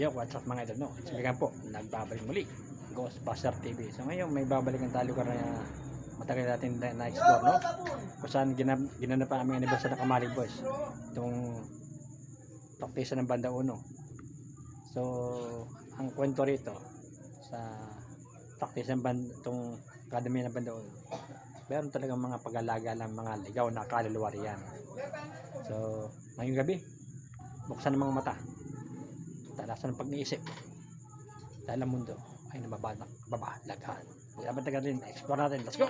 Yo, what's up mga idol, no? Sabihan po, nagbabalik muli Ghostbuster TV. So ngayon may babalikan tayo lugar na matagal natin na-explore, no? Kung saan ginanap pa aming anniversary ng Kamalig Boys, itong taktisa ng Banda 1. So ang kwento rito sa taktisa ng banda, itong akademya ng Banda 1, meron talagang mga pag-alaga ng mga ligaw na kaluluwa riyan. So ngayong gabi, buksan ang mga mata, talasan ng pag-iisip dahil ang mundo ay nababalaghan. Dapat taga rin, explore natin. Let's go!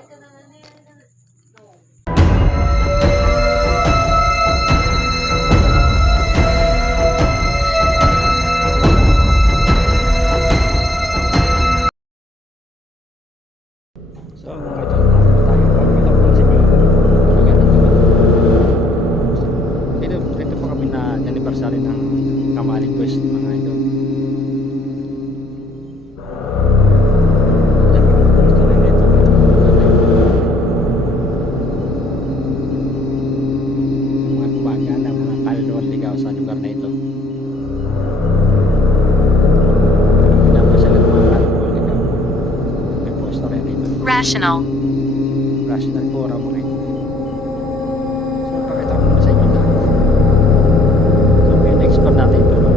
So mga ito, tayo po si dito po kami na anniversary ng Kamalig Boys, mga ito. Sa lugar na ito. May poster rin ito. Rational Pura mo rin. So pakita ko muna sa inyo lahat. So may na-export natin ito, no?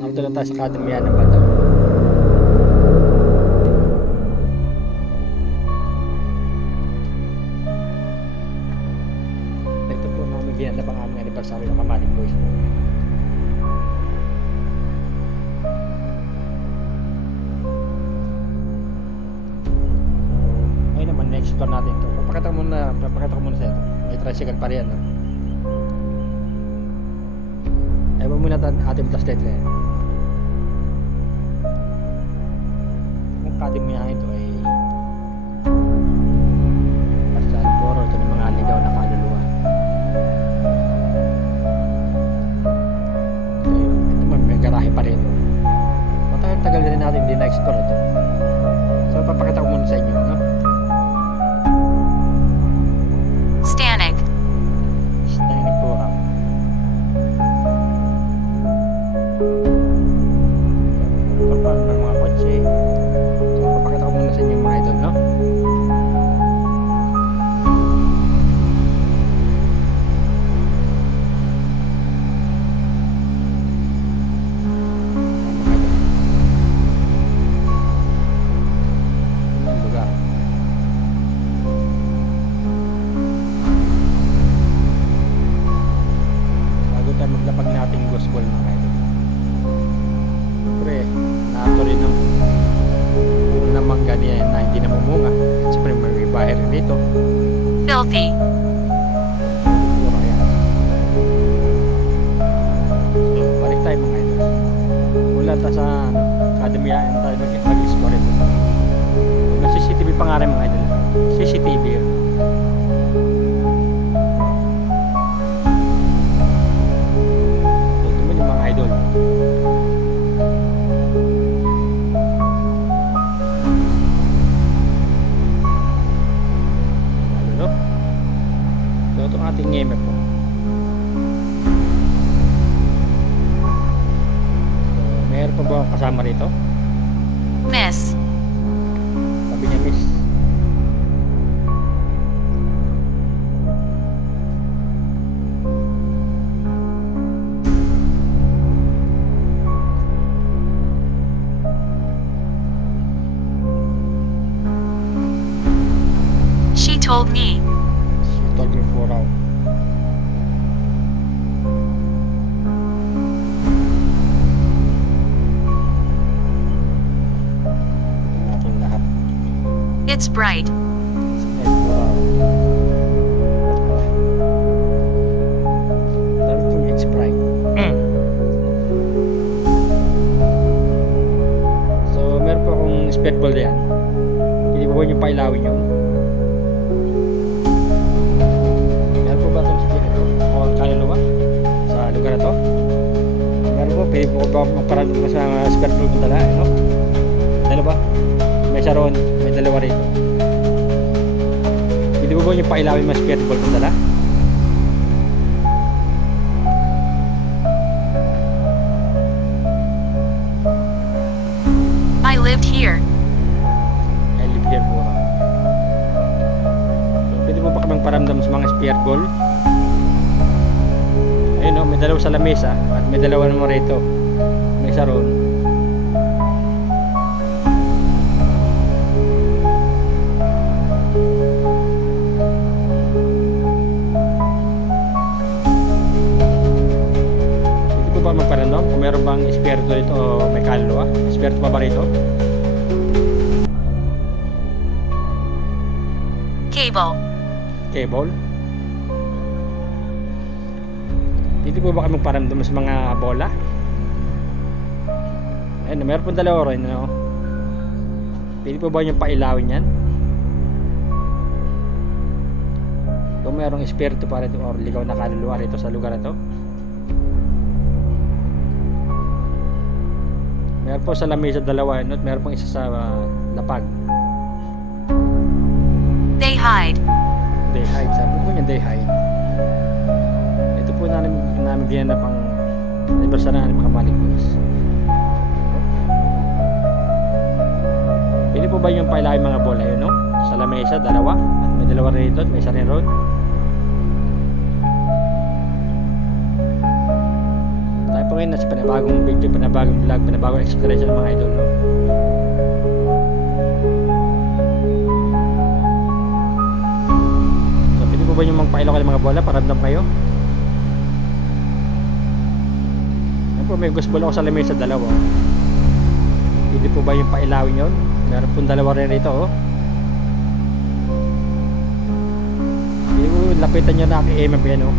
Narito lang tayo sa akademya ng Banda 1. Ito po namin ginanap ang aming anniversary ng Kamalig Boys. Ngayon naman, na-explore natin ito. Papakita ko muna sa ito. May tricycle pa rin, no? Ewan muna ating flashlight ngayon. Ang akademya ito ay pasal puro ito ng mga ligaw na kaluluwa. Ito man, may garahe pa rin. Matagal-tagal din natin hindi na-explore ito. So papakita ko muna sa inyo, no? Stanek Pura. Ito pa ng mga kotse. So papakita ko muna sa inyo mga idol, no? Ang lugar. Bago tayo maglapag nating gospel mga idol, siyempre nato rin ng unang mangga niya na hindi namumunga. Siyempre may bahay rin dito. Filthy Pura yan. So balik tayo mga idol. Mula tayo sa akademya tayo mag-explore ito. May CCTV pa nga rin mga idol. CCTV yun. Ito mo yung mga idol. Ano, no? So ito ang ating game po. So mayroon pa ba akong kasama rito? Miss Sabi niya, miss. She told me She told me 4 out. Ito natin lahat. it's bright. Ay, 4 out. Sabi ko yung X-Prime. So meron po akong speedball diyan. Hindi po ba nyo pailawin yun? Meron po ba itong speed ito? O kaluluwa? Sa lugar na to? Meron po pwede po ba magparamdam sa spirit ball mo tala, no? Dalawa. May isa roon, may dalawa rito. Pwede po ba yung pailawin mga spirit ball mo tala? I lived here. I live here po. So, pwede po ba kamang paramdam sa mga spirit ball? Ayun no, may dalawa sa lamesa at may dalawa naman rito. May isa roon. Pwede po ba magparamdam kung meron bang espiritu dito o may kaluluwa? Espiritu pa ba rito? Cable. Cable? Pwede po ba kami magparamdam sa mga bola? Ayun, meron pong dalawa rin, no? Pwede po ba yung pailawin yan? Kung merong espiritu pa rito or ligaw na kaluluwa rito sa lugar na to. Meron po sa lamesa dalawa, no? At meron pong isa sa lapag. They hide. They hide. Sabi po niya, they hide. Ito po namin ginanap ang anibersaryo ng Kamalig Boys. Pwede po ba yung pailawin mga bola yun, no? Sa lamesa, dalawa. At may dalawa rin dito at may isa rin roon. Tayo po ngayon nasa panabagong video, panabagong vlog, panabagong exploration ng mga idol, no? So, pwede po ba yung magpailaw kayo ng mga bola para ramdam kayo? Yan po, may gusbol ako sa lamesa, dalawa. Pwede po ba yung pailawin yun? Meron pong dalawa rin rito, oh. Pwede po, lapitan nyo na i-MF yan, oh.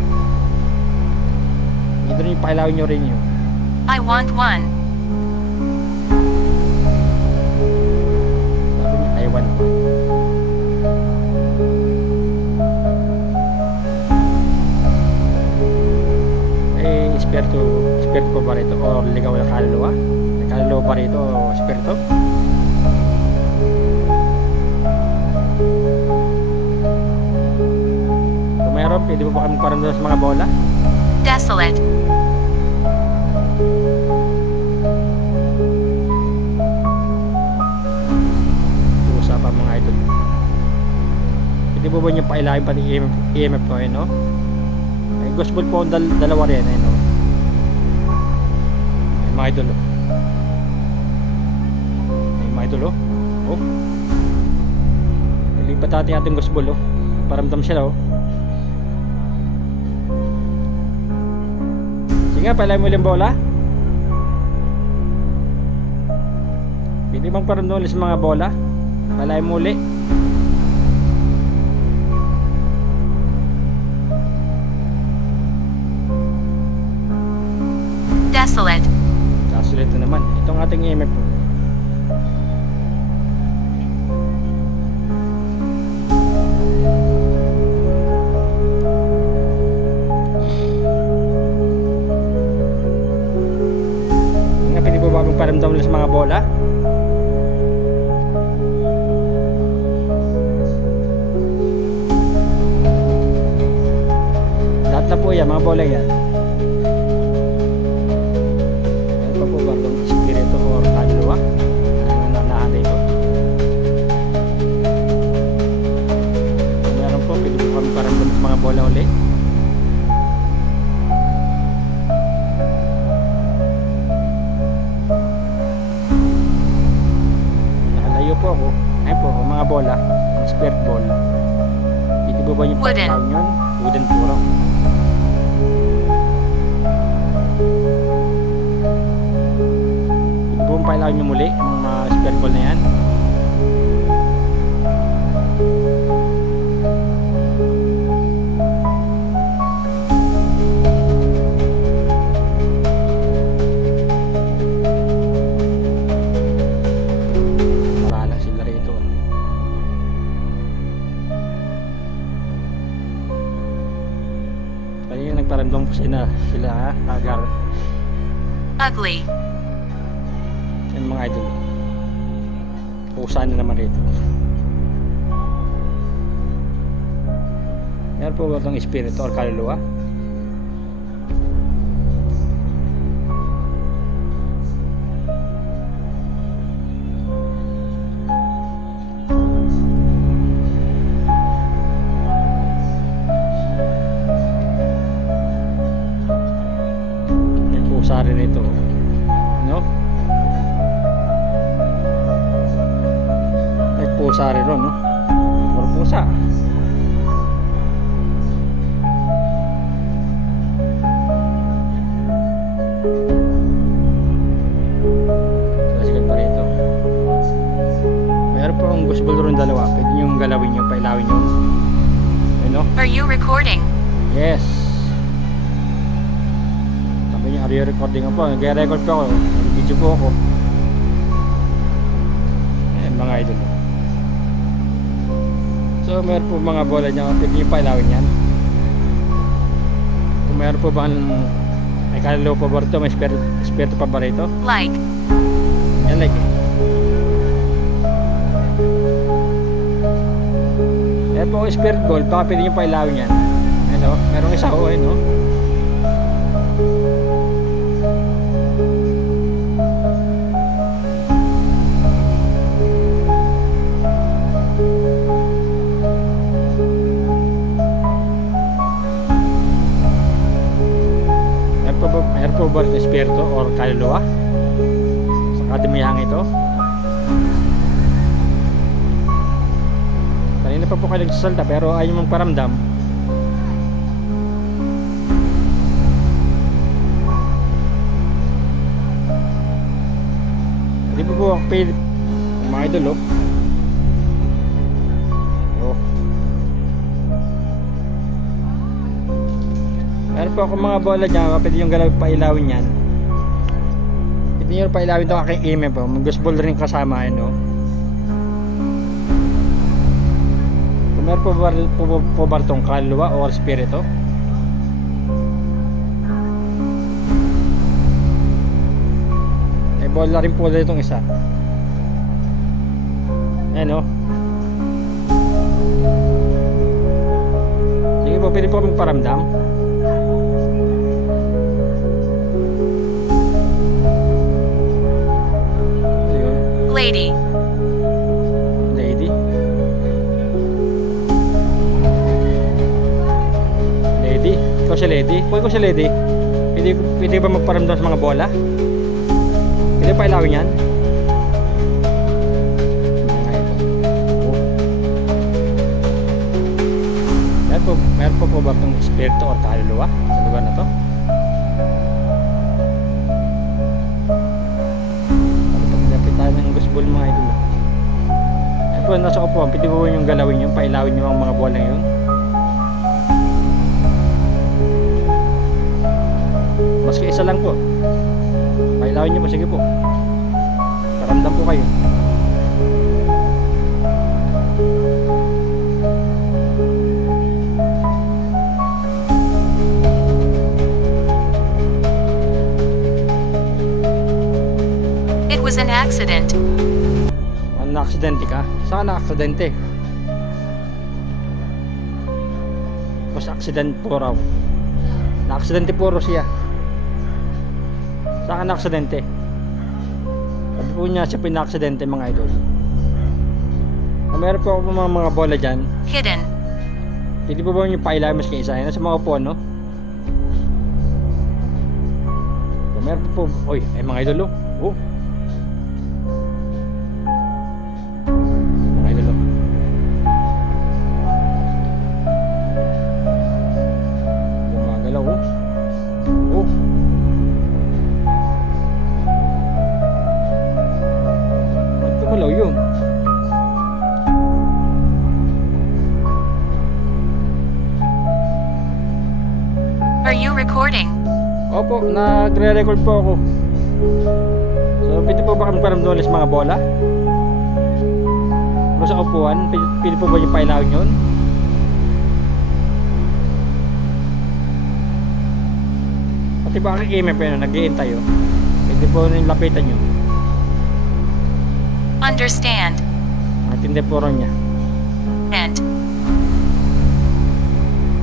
Dito rin yung pailawin nyo rin yun. I want one. Sabi niya, I want one. May espiritu pa ba rito? O ligaw na kaluluwa? May kaluluwa ba rito o espiritu? Kung meron, pwede mo ba kami paramdam sa mga bola? Desolate. Usapan mga idol. Pwede mo ba niya pailawin pati EMF ko, no? May gospel po ang dalawa rin, no? May mga idol, oh. May mga idol, oh. Oh. Ilipat natin ating gospel, oh. Paramdam sila, oh. Sige nga, pailawin mo ulit ang bola. Pwede bang paramdam ulit sa mga bola? Pailawin mo ulit. Desolate. Desolate na naman. Itong ating EMF po. Nga, pwede po ba magparamdam ulit sa mga bola? Lahat na po yan, mga bola yan. Ano pa po ba itong espiritu o kaluluwa? Ano na lahat ito? Kung meron po, pwede po kami paramdam sa mga bola ulit. Nakalayo po ako. Ayun po, ang mga bola, ang spirit ball. Pwede po ba yung Wooden. pagkain yun? Wooden puro. Buong pailawin nyo muli ang mga spirit ball na yan. Marala sila rito. Kaya nagparamdam po sila ha, Agar. Ugly. Yan mga idol. Pusa na naman rito. Yan po ba itong espiritu or kaluluwa? May pusa rin ito. No? May pusa rin ron, no? Or pusa. Sikat pa rito. Mayroon po ang gusbol ron dalawa. Pwede nyo galawin nyo, pailawin nyo. Ayun, no? Are you recording? Yes. Sabi niya, are you recording po? Nag-record po ako. Nag-video po ako. Ayan mga idol. So meron po mga bola niya. Pwede nyo pailawin yan. Kung meron po bang may kaluluwa pa ba rito? May espiritu pa ba rito? Like. Yan like eh. Ayan po ang spirit ball. Baka pwede nyo pailawin yan. Ano? Merong isa ko eh, no? Meron po ba rin espiritu or kaluluwa sa kadamihang ito? Kanina pa po kayo nagsasalta pero ayaw mong paramdam. Hindi po po ako pwede mga idol oh. Meron po ako mga bola dyan, pwede yung galaw pailawin yan. Pwede nyo pailawin ito aking email po. Mag-gusbol rin kasama yun, no? Kung meron po ba itong kaluluwa o spirito? May bola rin po dito itong isa. Ayan, no? Sige po, pwede po magparamdam. Lady. Lady. Lady? Ikaw si Lady? Kung ikaw si Lady, pwede ba magparamdam sa mga bola? Pwede pa ilawin yan? Meron po ba itong espiritu o kaluluwa sa lugar na to? Ng gusbol mga idol. Ayan po, nasa upuan, pwede po yung galawin yung pailawin yung mga bola yun. Maski isa lang po. Pailawin nyo po, sige po. Paramdam po kayo. It was an accident. Na-aksidente ka? Saan ka na-aksidente? Mas accident po raw. Na-aksidente po raw siya. Saan ka na-aksidente? Sabi po niya siya pina-aksidente mga idol. Meron po ako mga bola dyan. Hidden. Pwede po ba yung pailawin mas kaisa? Yan sa mga upuan, no? Meron po. Oy, ay mga idol, oh. Yun. Are you recording? Opo, nagre-record po ako. So, pwede po ba kami paramdam sa mga bola? Kung sa upuan, pwede po ba yung pailawin yun? Pati ba ang email pa yun, nag-iintay yun? Pwede po rin lapitan nyo. Understand. Matindi po rin niya. And.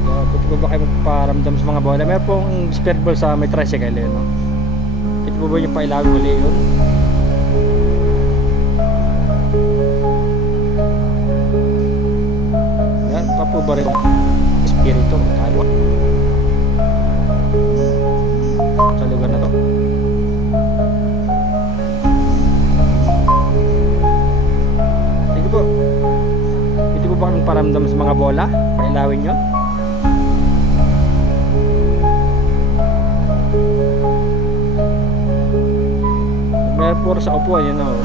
So, pwede po ba kayo magparamdam sa mga bola? Meron pong spirit ball sa may tricycle yun, no? Pwede po ba nyo pailawin uli yun? Yan, pa po ba rin espiritu? Kalwa. Sa lugar na to. Sige po. Pwede po ba kami paramdam sa mga bola? Pailawin nyo? Meron po sa upuan yun, oh.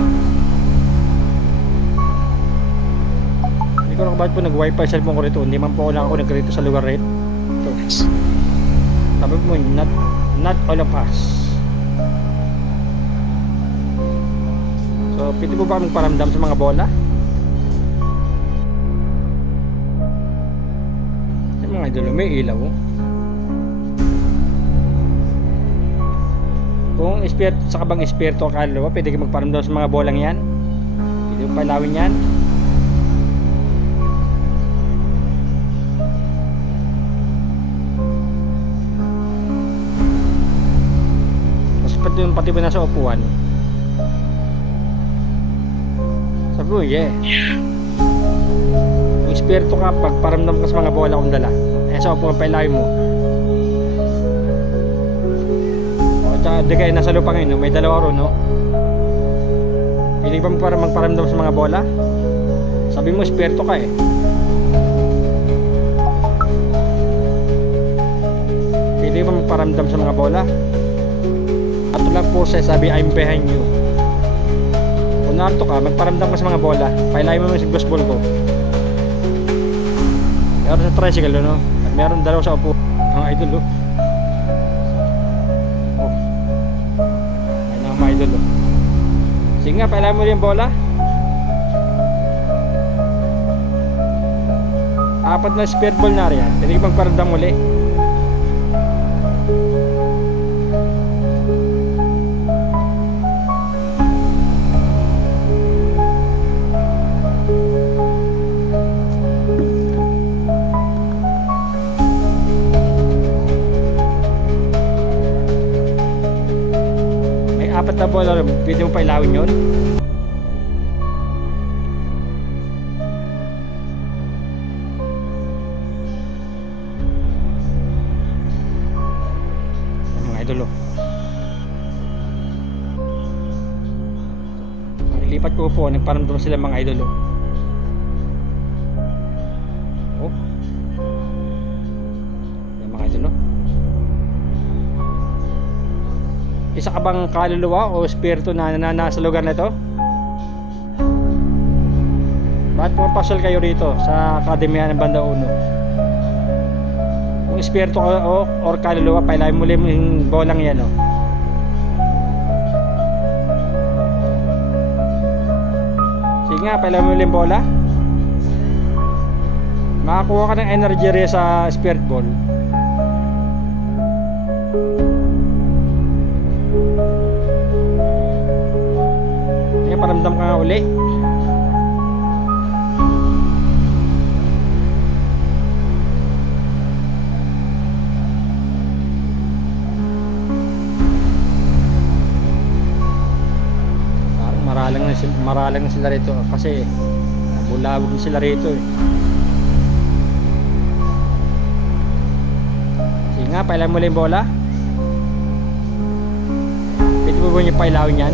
Hindi ko na bakit po nag-wifi cellphone ko rito. Hindi man po ako nag-rito sa lugar rito. Ito. Sabi mo, not all of us. So, pwede po ba kami paramdam sa mga bola? Yung mga idol, may ilaw, oh. Kung espiritu, sa kabang espiritu ang kaluluwa, pwede kayo magparamdam sa mga bolang yan. Pwede mo palawin yan. Mas pati ba nasa upuan? Sabi mo, yeah. Kung espiritu ka, pagparamdam ka sa mga bola kung dala, sa upuan pailawin mo. Di kayo nasa lupa ngayon, no? May dalawa ron, no? Pili ba magparamdam sa mga bola? Sabi mo, espiritu ka eh. Pili ba magparamdam sa mga bola? At lang po siya, sabi, I'm behind you. Kung narito ka, magparamdam ka sa mga bola. Pailayin mo yung baseball ko. Meron sa tricycle, no? At meron dalawa sa upo. Ang idol, no? Idol, oh. Sige nga, pailawan mo rin yung bola. 4 na spirit ball na rin yan. Pwede ka magparamdam muli. May 4 na bola rin. Pwede mo pailawin yun. Mga idol, oh. Ilipat ko po, nagparamdam sila mga idol, oh. Oh. Yan mga idol, oh. Isa ka bang kaluluwa o espiritu na nasa lugar na ito? Bakit pumapasal kayo rito sa Akademya ng Banda 1? Kung espiritu or kaluluwa, pailayin mo yung bolang yan, oh. Sige nga, pailayin mo yung bola. Makakuha ka ng energy rin sa spirit ball. Ngayon, paramdam ka nga uli. Maralang na sila rito kasi bulabog na sila rito, eh. Sige nga, pailawan mo lang yung bola. Pwede mo ba niyo pailawin yan?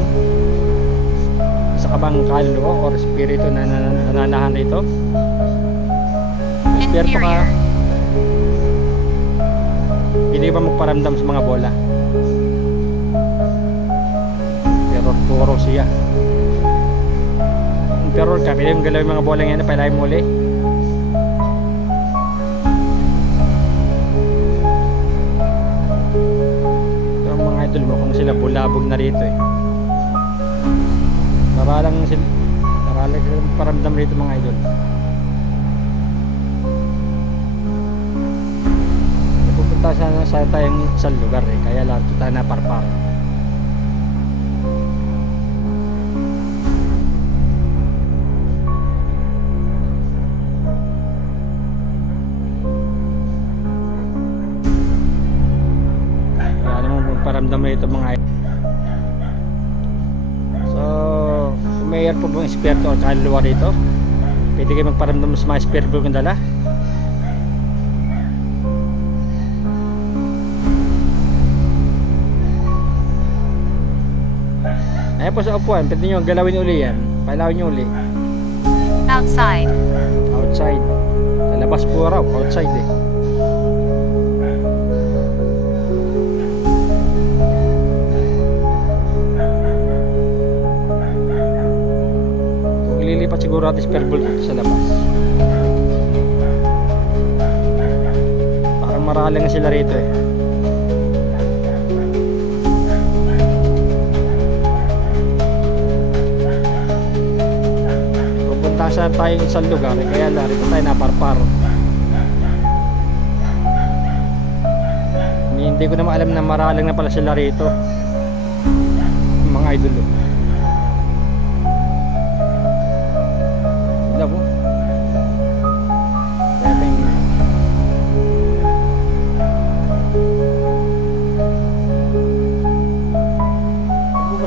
Isa ka bang kaluluwa or espiritu na nananahan rito? Espiritu ka, Inferior. hindi ba magparamdam sa mga bola? Pero puro siya. Pero kami yung galaw yung mga bola ngayon na pailayin mo ulit. Pero mga idol mo kung sila bulabog na rito, eh. Maralang sila paramdam rito mga idol. Pupunta sana sa tayong isang lugar, eh. Kaya lang ito tayo naparpar. paramdam na ito mga idol. So kung may po bang espiritu o kaluluwa dito, pwede kayo magparamdam sa mga espiritu kong dala. Ayan po sa upuan, pwede nyo galawin uli yan, pailawin nyo uli. Outside. Outside, sa labas po raw, outside eh. Kung ililipat siguro natin spare sa labas, parang maralang na sila rito eh. Pupunta tayo isang lugar eh, kaya narito tayo naparpar. Hindi ko naman alam na maralang na pala sila rito, mga idol. Wala mo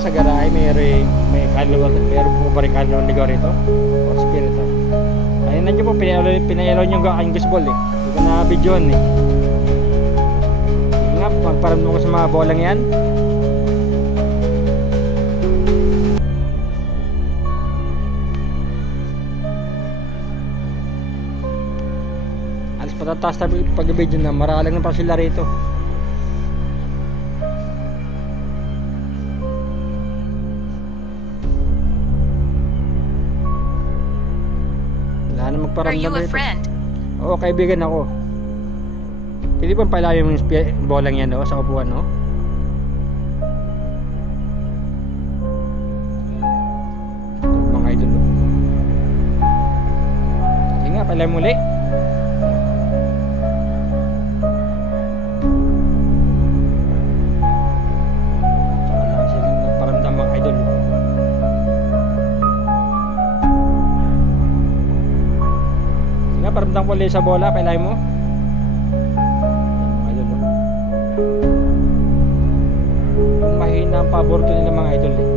sa garahe may kaluluwa, meron po pa rin kaluluwa ligaw rito o spirito. Ayun nandiyo po, pinayalaw nyo ang aking gusbol eh, hindi ko na videoan eh. Sige nga, magparamdam ko sa mga bolang yan. Alas patataas tayo pag-video na maralang na pa sila rito. Are you a friend? Oo, kaibigan ako. Pwede bang pailalim yung bolang yan sa upuan, no? Ito, mga idol. Sige nga, pailalim muli. Tsaka lang silang nagparamdam mga idol. Paramdam ko ulit sa bola, pailay mo. Idol, no? Yung mahina ang paborito nila mga idol eh.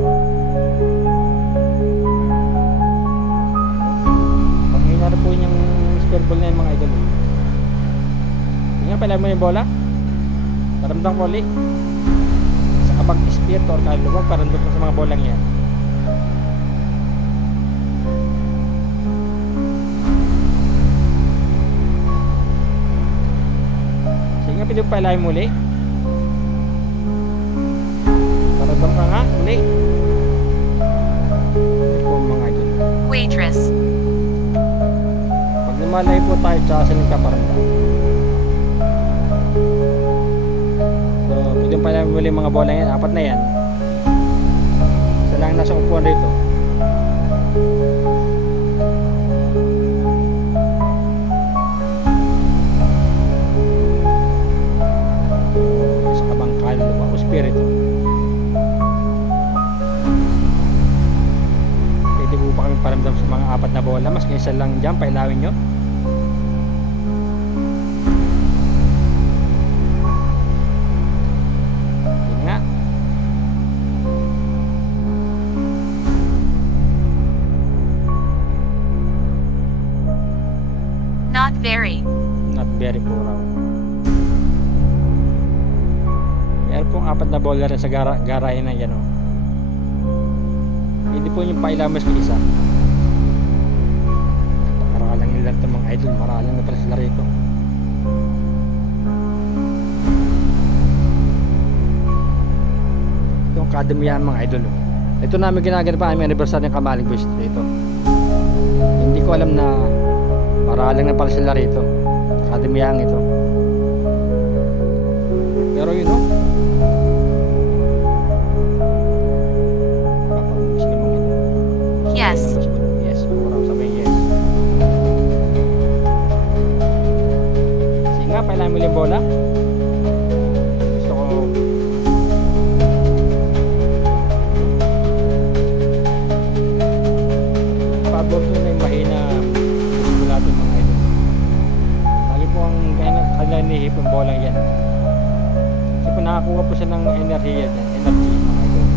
Mahina na po yung spare ball na yung mga idol eh. Hindi nga, pailay mo yung bola. Paramdam ko ulit sa kapag espiritu or kaluluwa, paramdam ko sa mga bolang yan. Pwede pa ilay muli. Paramdam ka nga muli. Ito po mga idol. Waitress. Pag lumalay po tayo, tsaka sila kaparamdam. So pwede pa ilay muli mga bola yan. Apat na yan. Isa lang nasa upuan rito. Espiritu. Pwede po pa kami paramdam sa mga apat na bola, mas kaysa lang dyan, pailawin nyo. Yun nga. Not very. Not very po raw. Meron pong apat na bola rin sa garahe na yan, oh. Hindi po yung pailamas ng isa. Maralang nila ito mga idol, maralang na pala sila rito. Ito ang kadamihan mga idol, oh. Ito namin ginaganap pa aming anniversary ng Kamalig Boys dito. Hindi ko alam na maralang na pala sila rito. Kadamihan ito. Pero yun, oh. Yes. Yes, kurang sabi yes. Sige nga, pailan mo yung bola. Gusto ko pabor to na yung mahina. Gusto natin mga idol. Lagi po ang siya ng enerhiya dyan, energy mga idol.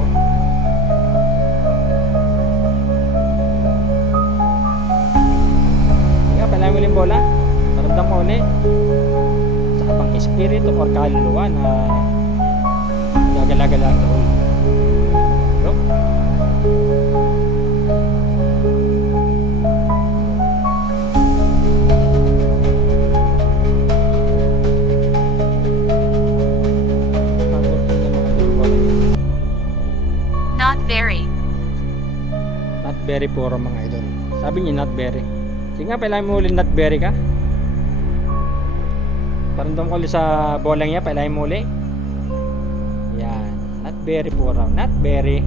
Oh. Kaya pala mo yung bola, maramdam ko ulit. Saka pang espiritu or kaluluwa na gagalaga lang doon. Look. Not very. Not very puro mga idol. Sabi niya not very. Sige nga, pailahin mo ulit not very ka. Parandam ko ulit sa bolang niya, pailahin mo ulit. Yan. Not very puro. Not very.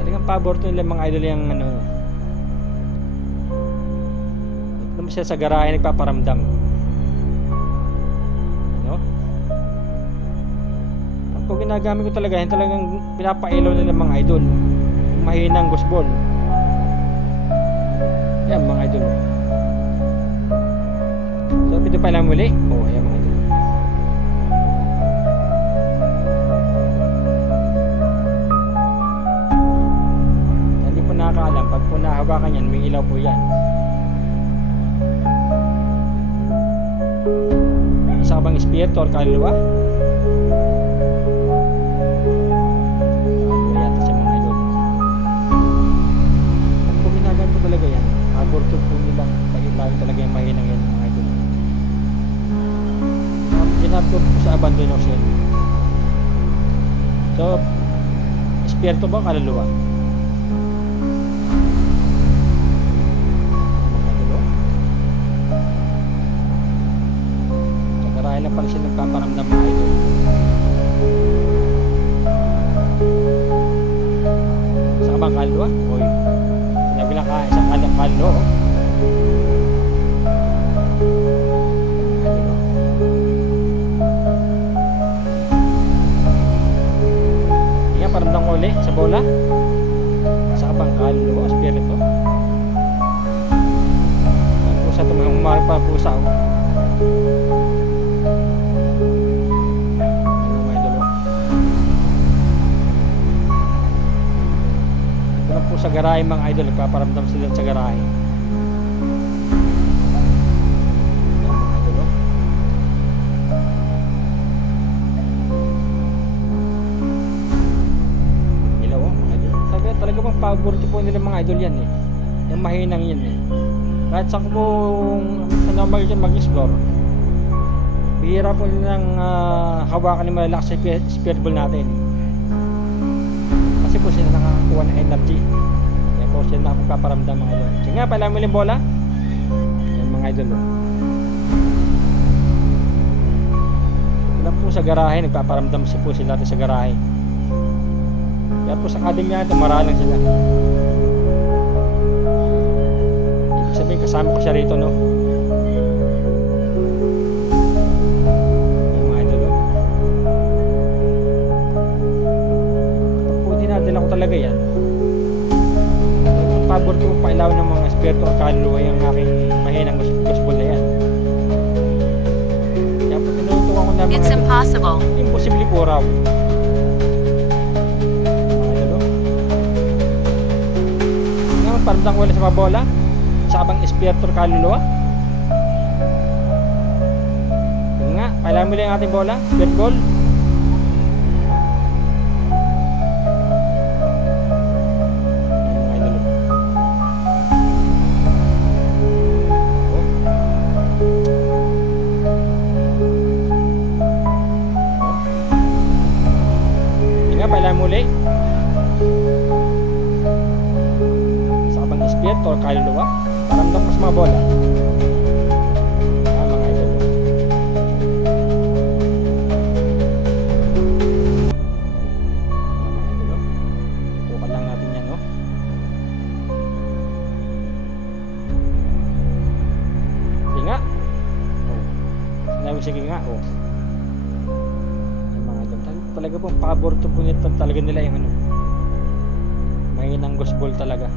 Talagang pabor to nila mga idol yung ano. Ito naman siya sa garahe nagpaparamdam. Ano? Ang pag ginagamit ko talaga, yan talagang pinapailaw nila mga idol. Mahinang gusbol. Yan mga idol. So pwede pa lang muli. Oh, yan mga idol. Hindi po nakakaalam, pag po nahawakan yan, may ilaw po yan. Isa ka bang espiritu or kaluluwa? Talaga yan, aborto po nilang pag-ilawin talaga yung mahinang yan mga idol. Ginapot po sa abandon of sin. So espiritu ba kaluluwa? Mga idol, oh. Sa garahe lang pala siya nagpaparamdam mga idol. Sa bang kaluluwa? Oy, bilang ka isang kalalo. Yan, paramdam ko ulit sa bola. Sa kabang kalalo, espiritu. Ang pusa ito, may umari pa pusa. Oh. Sa garahe mga idol, nagpaparamdam sila sa garahe. Ilaw mga idol. Talaga bang paborito po nila mga idol yan eh. Yung mahinang yan eh. Kahit sa kung ano mag-explore, bihira po nilang hawakan ng malalakas sa spirit ball natin. Kasi po sila nakakakuha ng energy. Po siya na magpaparamdam mga idol. Sige nga, pala mo yung bola. Yan mga idol. Wala po sa garahe, nagpaparamdam po sila sa garahe. Kaya po sa kading nga ito, maralang sila. Ibig sabihin, kasama ko siya rito, no? Yan mga idol. Kapag po dinadala ko talaga yan, pabor ko pailaw ng mga espiritu at kaluluwa yung aking mahinang gospel na yan. Kaya po tinutukan ko na mga It's impossible. imposible po raw. Mga idol. Ngayon, paramdam ko wala sa mga bola. Sa kabang espiritu at kaluluwa. Yun nga, pailaw mo lang yung ating bola. Spirit ball. Pailan muli sa kabang espiritu o kaluluwa, paramdam ko sa mga bola. Mga idol. Mga idol. Tukan lang natin yan, no? Sige nga. Sige nga, oh. Talaga pong paborito po nito talaga nila yung ano, mahinang gospel talaga.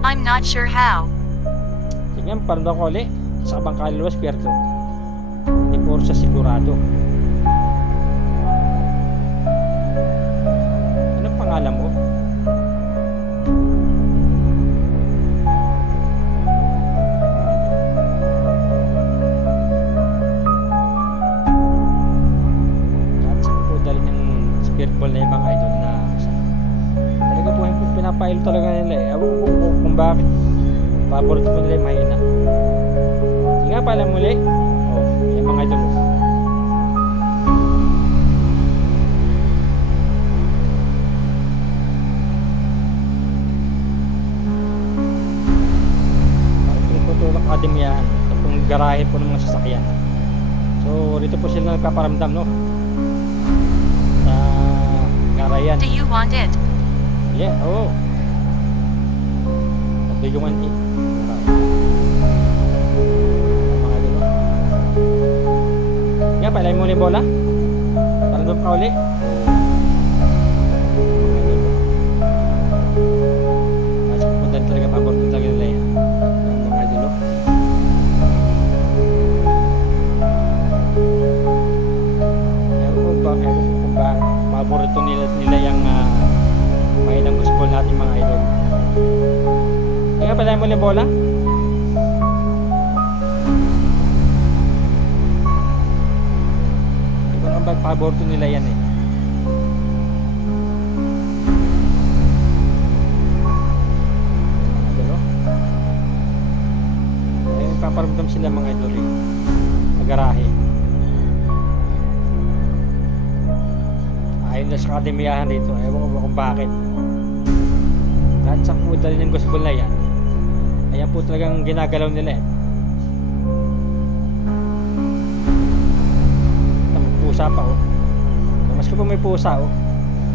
I'm not sure how. Tingnan, parang ko ulit. Sa kabang kaluluwa, spirito. Di porsa sigurado. Anong pangalan mo? At saka po dali ng spirit ball na yung mga idol na talaga po yung pinapail talaga nila eh. Ewan ko kung bakit paborito po nila yung mahina. Sige nga pala muli. Oh, yung mga idol. Parang ito po ito akademyahan. Ito pong garahe po ng mga sasakyan. So dito po sila nagpaparamdam, no? Sa garayan. Do you want it? Yeah, oo. Pagbigungan eh. Mga dulo. Nga, palay mo ulit bola. Parang doon ka ulit. Kasi puntan talaga pabor po talaga nila yan. Ang mga dulo. Ewan ko ba kung ba paborito nila yung mainang gusto natin mga idol. Kaya pala mo ulit bola. Iba ang pagpaborto nila yan eh. Mga idol, oh. Ayun, paparamdam sila mga idol eh. Sa garahe. Ayun na sa akademiyahan dito. Ewan ko ba kung bakit. At sa po dali ng gospel na yan, ayan po talagang ginagalaw nila eh. May pusa pa oh. Mas ko po may pusa oh.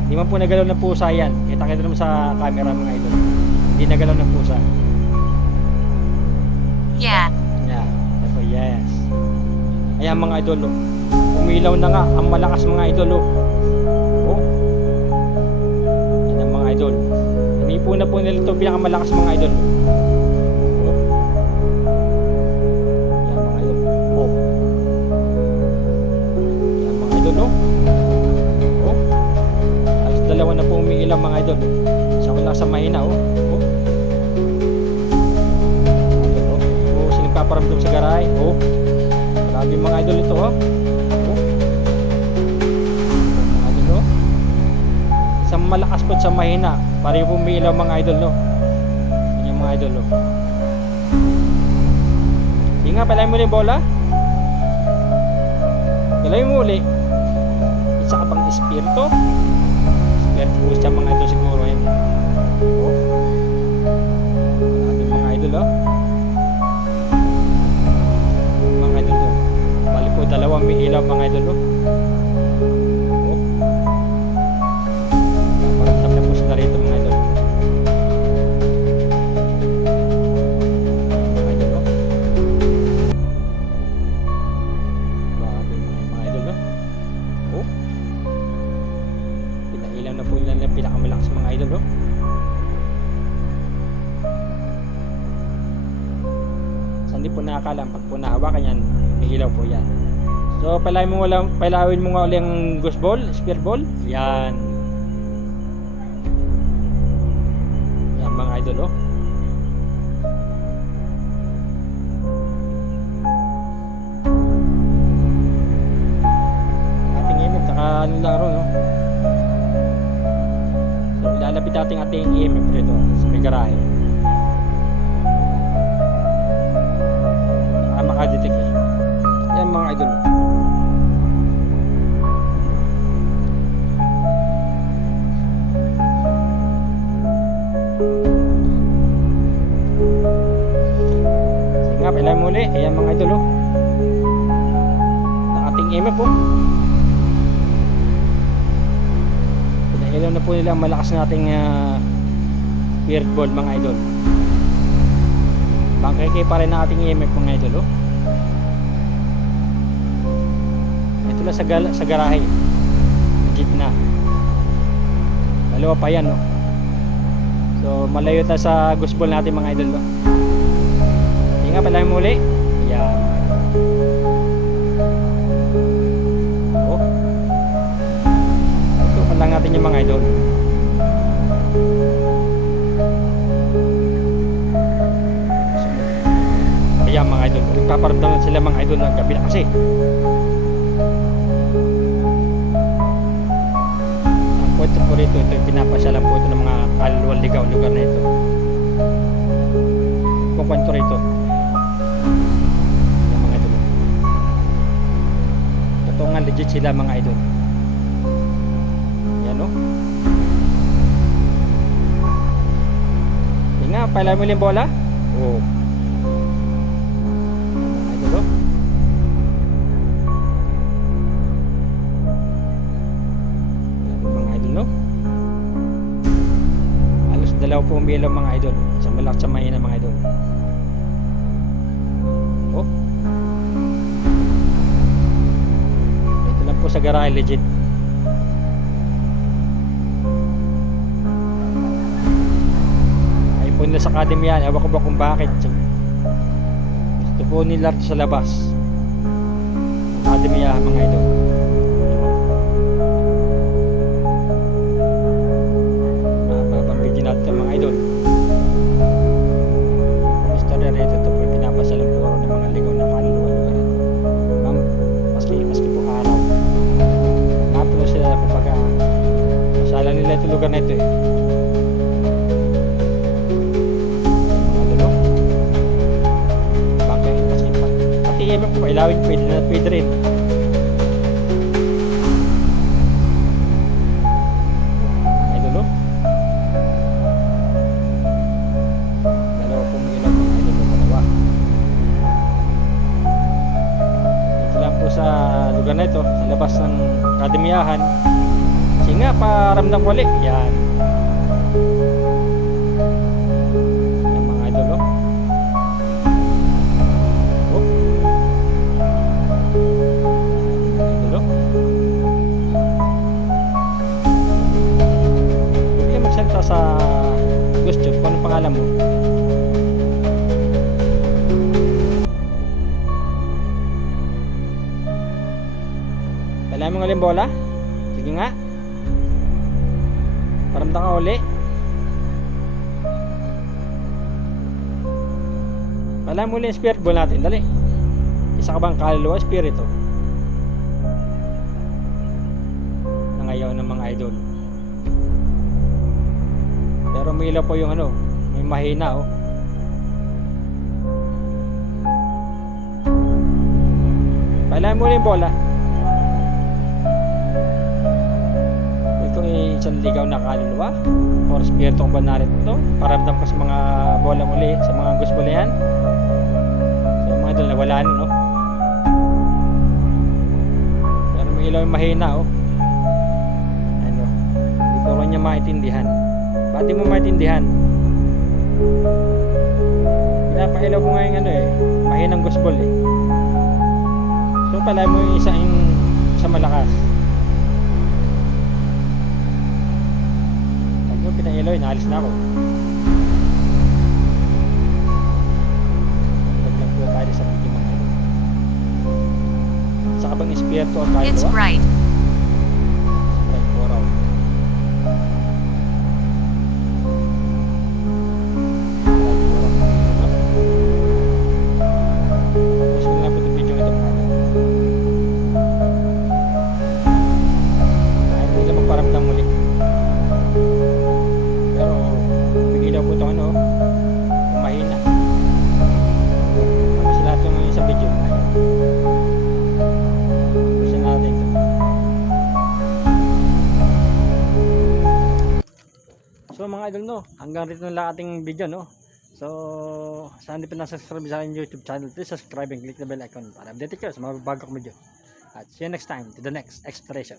Hindi man po nagalaw ng pusa yan. Kita-kita naman sa camera mga idol. Hindi nagalaw ng pusa. Yeah. Yeah. Ito, yes. Ayan mga idol oh. Umilaw na nga ang malakas mga idol oh. Oh. Yan ang mga idol. Namipo na po nila ito pinakamalakas mga idol. Oh. Yan mga idol. Oh. Yan mga idol oh. Oh. Alas dalawa na po umiilang mga idol. Isa ko lang sa mahina oh. Oh. Idol oh. Oh, sinong paparamdam sa garay. Oh. Marami mga idol ito oh. Oh. Mga idol oh. Isang malakas po sa mahina. Pare po umiilaw mga idol no. Yan yung mga idol no. Hindi nga pala mo ulit bola. Galay mo ulit. Isa ka bang espiritu? Espiritu po siya mga idol siguro yun. Oh. Marami mga idol oh. Mga idol no. Bali po dalawang umiilaw mga idol no. Oh. Paparamdam na po sila rito mga idol. Mga idol oh. Grabe mga idol no. Oh. Pinailaw na po nila ng pinakamalakas mga idol no. Saan di po nakakala pag po nahawakan yan, may ilaw po yan. So palawin mo nga ulit ang ghost ball, spear ball. Yan. Yan mga idol oh. Ating imip, saka anong laro no. So ilalapit ating imip rito sa may garahe. Makaditik eh. Yan mga idol. Sige nga, pailan muli. Ayan mga idol oh. Ang ating imip oh. Pinailaw na po nila ang malakas nating weird ball mga idol. Bangkay pa rin ang ating imip mga idol oh. Ito lang sa garahe. Gitna. Dalawa pa yan oh. So malayo tayo sa ghost ball natin mga idol oh. Hindi nga nga pala muli. Yan. Oh. Ito pa lang natin yung mga idol. Ayan mga idol. Nagpaparamdaman sila mga idol ng gabi na kasi. Ang kwento po rito, ito yung pinapasyalan po ito ng mga kaluluwang ligaw lugar na ito. Kung kwento rito. Ayan mga idol. Totoo nga legit sila mga idol. Ayan o. Nga, pala mo yung bola? Oo. Idol o. Mga idol no? Halos dalaw po umilaw mga idol. Isang malak sa mahina mga idol. Oh. Ito lang po sa garahe legit. Ay po nila sa academy yan. Ewan ko ba kung bakit. Gusto po nila sa labas. Academy yan mga idol. Mapapambigyan natin mga idol. Istorya rito ito po pinapasalang puro ng mga ligaw na kaluluwa lugar ito. Maski po araw. Nato sila kumbaga masala nila ito lugar na ito eh. Ewan ko, ilawin pwede na pwede rin. Idol o. Dalawa po may ilaw mga idol o dalawa. Ito lang po sa lugar na ito, sa labas ng akademiyahan. Kasi nga, paramdam ko ulit. Yan. Yan mga idol o. Sa gusto kung anong pangalan mo. Pala mo nga yung bola? Sige nga. Paramdam ka uli. Pala mo ulit yung spirit ball natin. Dali. Isa ka bang kaluluwa spirito? Nangayaw ng mga idol. Pero may ilaw po yung ano, may mahina oh. Pala mo rin bola. Ito ay isang ligaw na kaluluwa or spirito ko ba narito? Paramdam ko sa mga bola muli, sa mga gusbola yan. So mga idol nawala na no. Pero may ilaw yung mahina oh. Ano, hindi ko rin niya maintindihan. Pati mo maintindihan. Pinapailaw ko nga yung ano eh, mahinang gusbol eh. So pala mo yung isa malakas. Pag mo pinailaw, inaalis na ako. Naglag po tayo sa video mga ito. Saka bang espiritu ang tayo? It's bright. So mga idol no, hanggang rito na lang ating video no. So saan di pa nasubscribe sa aking YouTube channel, please subscribe and click the bell icon para update kayo sa mga bagong video. At see you next time to the next exploration.